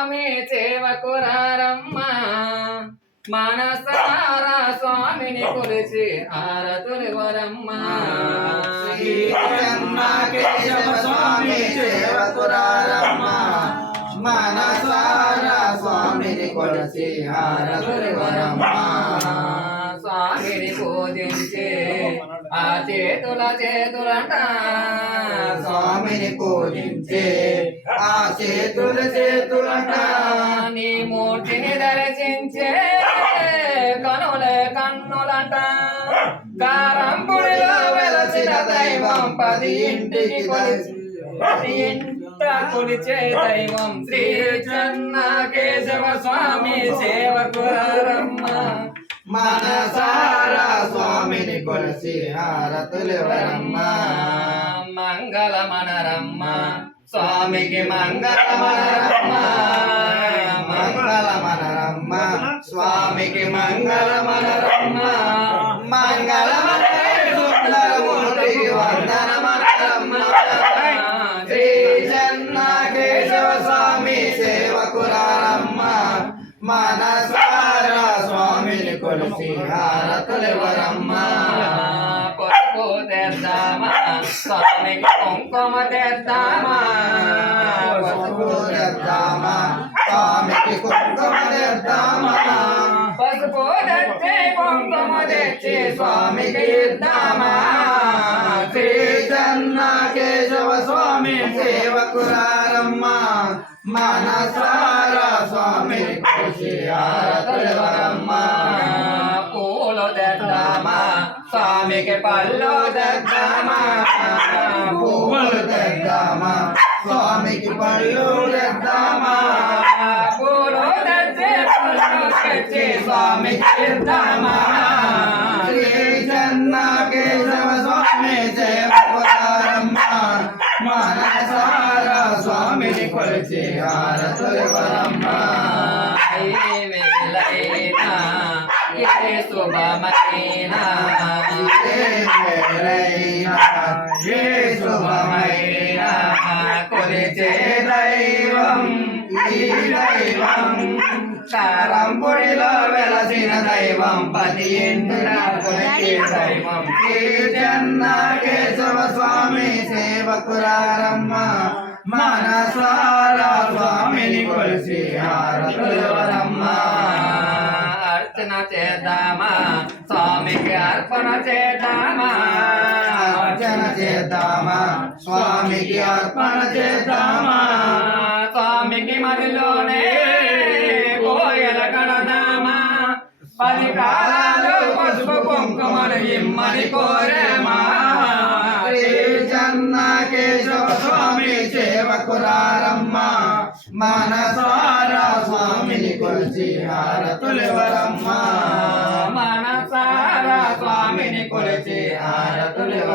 స్వామి సేవకురారమ్మ మనసారా స్వామిని కొలిచి హారతులివరమ్మ స్వామి సేవకురారమ్మ మనసారా స్వామిని కొలిచి హారతులివరమ్మ స్వామిని పూజించే ఆ చేతులంట స్వామిని పూజించే ఆ చేతులంట నీ మూర్తిని దర్శించే కన్నులంట కారంపుడిలో వెలసిన దైవం 10 ఇంటికి కొలిచే దైవం శ్రీ చెన్నకేశవ స్వామి సేవకురారమ్మ మనసారా స్వామిని కొలిసి హారతులివరమ్మ మంగళమనరమ్మ స్వామికి మంగళమనరమ్మ మంగళమనరమ్మ స్వామికి మంగళమనరమ్మ మంగళమనే సుందరమూర్తికి వందనమనరమ్మ శ్రీ చెన్నకేశవ స్వామి సేవకురారమ్మ మనసారా స్వామిని కొలిసి హారతులివరమ్మ పసుపు తెద్దామా స్వామికి కుంకుమ తెద్దామా పసుపు తెద్దామా స్వామికి కుంకుమ తెద్దామా పసుపు తెచ్చి కుంకుమ తెచ్చి స్వామికి ఇద్దామా శ్రీ చెన్నకేశవ స్వామి సేవకురారమ్మ మనసారా స్వామిని కొలిసి హారతులివరమ్మ పూలు తెద్దామా స్వామికి పళ్ళు తెద్దామా పువ్వులు తెద్దామా స్వామికి పళ్ళు తెద్దామా పూలు తెచ్చి పళ్ళు తెచ్చి స్వామికి ఇద్దామా శ్రీ చెన్నకేశవ స్వామి సేవకురారమ్మ మనసారా స్వామిని కొలిచి హారతులివరమ్మ ఏ శుభమైనా ఏ శుభమైన కొలిచే దైవం ఈ దైవం తారంపుడిలో వెలసిన దైవం 10 ఇంటిన కొలిచే దైవం శ్రీ చెన్నకేశవ స్వామి సేవకురారమ్మ మనసారా స్వామిని కొలిసి హారతులివరమ్మ అర్చన చేద్దామా స్వామికి అర్పణ చేద్దామా అర్చన చేద్దామా స్వామికి అర్పణ చేద్దామా స్వామికి మదిలోనే కోయల కడదామా 10 కాలాలు పసుపు కుంకుమలు ఇమ్మని కోరేమా శ్రీ చెన్నకేశవ స్వామి సేవకురారమ్మ మనసారా స్వామిని కొలిచి హారతులివరమ్మ మనసారా స్వామిని కొలిచి హారతులివరమ్మ